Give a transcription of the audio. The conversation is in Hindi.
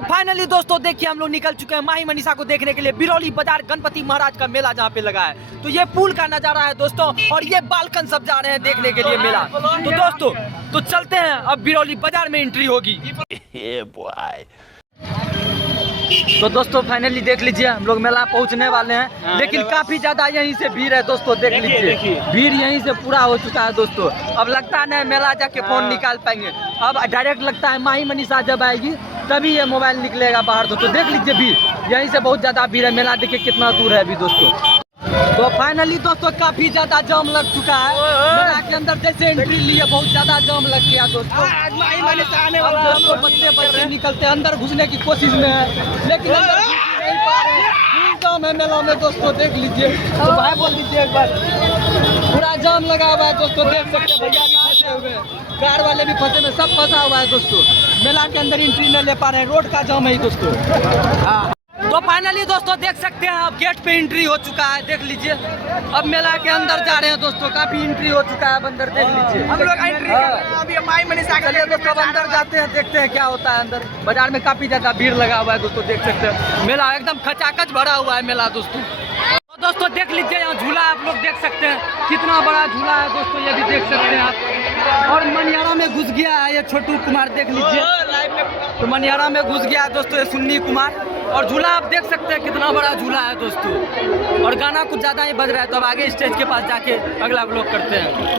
तो फाइनली दोस्तों देखिए हम लोग निकल चुके हैं माही मनीषा को देखने के लिए बिरौली बाजार गणपति महाराज का मेला जहाँ पे लगा है। तो ये पुल का नजारा है दोस्तों और ये बालकन सब जा रहे हैं देखने के लिए मेला। तो दोस्तों तो चलते हैं, अब बिरौली बाजार में एंट्री होगी। तो दोस्तों फाइनली देख लीजिए हम लोग मेला पहुंचने वाले हैं, लेकिन काफी ज्यादा यहीं से भीड़ है दोस्तों। देख लीजिए भीड़ यहीं से पूरा हो चुका है दोस्तों। अब लगता नहीं मेला जाके फोन निकाल पाएंगे, अब डायरेक्ट लगता है माही मनीषा जब आएगी तभी ये मोबाइल निकलेगा बाहर। दोस्तों देख लीजिए भीड़ यहीं से बहुत ज्यादा भीड़ है। मेला देखिए कितना दूर है अभी दोस्तों। तो फाइनली दोस्तों काफी ज्यादा जाम लग चुका है मेला के अंदर। जैसे एंट्री लिए बहुत ज्यादा जाम लग गया दोस्तों। बच्चे निकलते अंदर घुसने की कोशिश में है, लेकिन अंदर नहीं पा रहे हैं। जाम है मेला में दोस्तों देख लीजिए। तो भाई बोल दीजिए एक बार, पूरा जाम लगा हुआ है दोस्तों। देख सकते हैं भैया भी फंसे हुए हैं, कार वाले भी फंसे हुए, सब फंसा हुआ है दोस्तों। मेला के अंदर एंट्री नहीं ले पा रहे हैं, रोड का जाम है दोस्तों। हाँ तो फाइनली दोस्तों देख सकते हैं अब गेट पे एंट्री हो चुका है, देख लीजिए। अब मेला के अंदर जा रहे हैं दोस्तों, काफी एंट्री हो चुका है अंदर, देख लीजिए। हम लोग एंट्री अभी माही मनीषा के लिए दोस्तों अंदर जाते हैं, देखते हैं क्या होता है अंदर। बाजार में काफी ज्यादा भीड़ लगा हुआ है दोस्तों, देख सकते हैं। मेला एकदम खचाखच भरा हुआ है मेला दोस्तों। तो दोस्तों देख लीजिए यहाँ झूला आप लोग देख सकते हैं, कितना बड़ा झूला है दोस्तों, ये भी देख सकते हैं आप। और मनियारा में घुस गया है ये छोटू कुमार, देख लीजिए। तो मनियारा में घुस गया है दोस्तों ये सुन्नी कुमार। और झूला आप देख सकते हैं कितना बड़ा झूला है दोस्तों। और गाना कुछ ज्यादा ही बज रहा है, तो अब आगे स्टेज के पास जाके अगला व्लॉग करते हैं।